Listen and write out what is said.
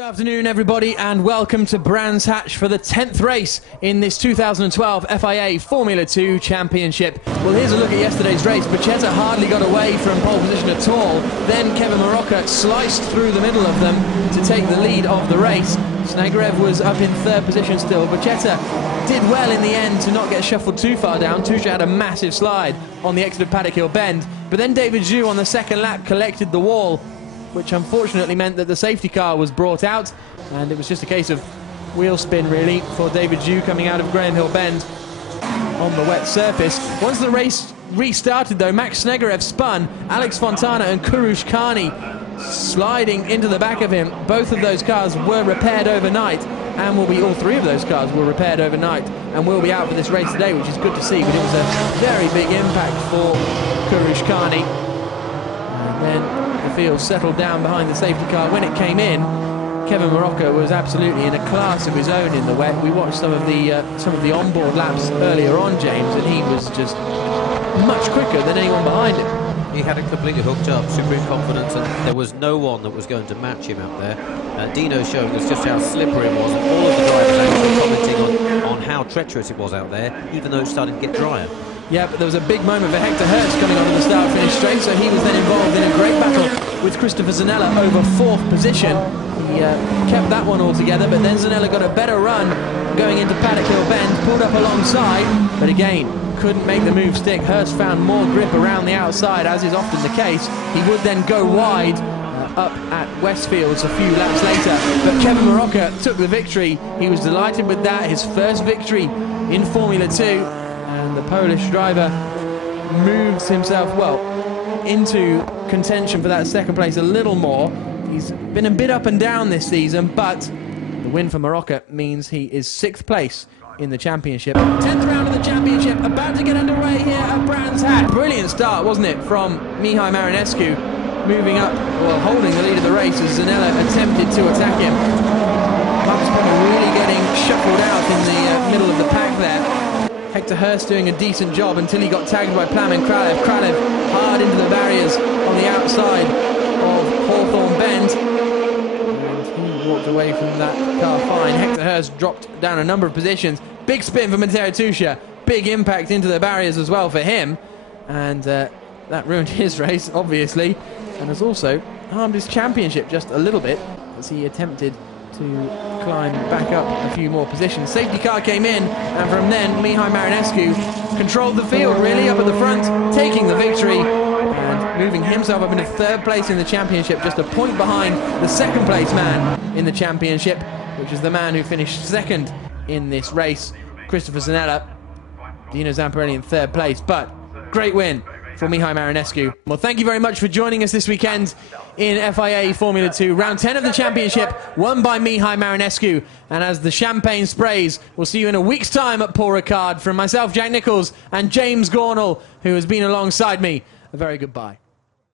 Good afternoon, everybody, and welcome to Brands Hatch for the 10th race in this 2012 FIA Formula 2 Championship. Well, here's a look at yesterday's race. Becchetta hardly got away from pole position at all. Then Kevin Marocca sliced through the middle of them to take the lead of the race. Snagarev was up in third position still. Becchetta did well in the end to not get shuffled too far down. Tuša had a massive slide on the exit of Paddock Hill Bend. But then David Zhu on the second lap collected the wall, which unfortunately meant that the safety car was brought out, and it was just a case of wheel spin really for David Zhu coming out of Graham Hill Bend on the wet surface. Once the race restarted though, Max Snagarev spun, Alex Fontana and Kurush Kani sliding into the back of him. Both of those cars were repaired overnight, and all three of those cars were repaired overnight and will be out for this race today, which is good to see. But it was a very big impact for Kurush Kani. And then the field settled down behind the safety car. When it came in, Kevin Marocca was absolutely in a class of his own in the wet. We watched some of the onboard laps earlier on, James, and he was just much quicker than anyone behind him. He had it completely hooked up, supreme confidence, and there was no one that was going to match him out there. Dino showing us just how slippery it was, and all of the drivers actually commenting on how treacherous it was out there, even though it's starting to get drier. Yeah, but there was a big moment for Hector Hertz coming onto the start-finish straight, so he was then involved in a great battle with Christopher Zanella over fourth position. He kept that one all together, but then Zanella got a better run going into Paddock Hill Bend, pulled up alongside, but again, couldn't make the move stick. Hertz found more grip around the outside, as is often the case. He would then go wide up at Westfields a few laps later, but Kevin Marocca took the victory. He was delighted with that, his first victory in Formula 2. And the Polish driver moves himself, well, into contention for that second place a little more. He's been a bit up and down this season, but the win for Marocca means he is 6th place in the championship. 10th round of the championship, about to get underway here at Brands Hatch. Brilliant start, wasn't it, from Mihai Marinescu, moving up, well, holding the lead of the race as Zanella attempted to attack him. Max Pommer really getting shuffled out in the middle of the pack there. Hector Hertz doing a decent job until he got tagged by Plamen Kralev. Kralev hard into the barriers on the outside of Hawthorne Bend. And he walked away from that car fine. Hector Hertz dropped down a number of positions. Big spin for Matteo Tuša. Big impact into the barriers as well for him. And that ruined his race, obviously. And has also harmed his championship just a little bit as he attempted to climb back up a few more positions. Safety car came in, and from then Mihai Marinescu controlled the field really up at the front, taking the victory and moving himself up into 3rd place in the championship, just a point behind the 2nd place man in the championship, which is the man who finished 2nd in this race, Christopher Zanella. Dino Zamparelli in 3rd place, but great win for Mihai Marinescu. Well, thank you very much for joining us this weekend in FIA Formula 2. Round 10 of the championship, won by Mihai Marinescu. And as the champagne sprays, we'll see you in a week's time at Paul Ricard. From myself, Jack Nicholls, and James Gornall, who has been alongside me, a very goodbye.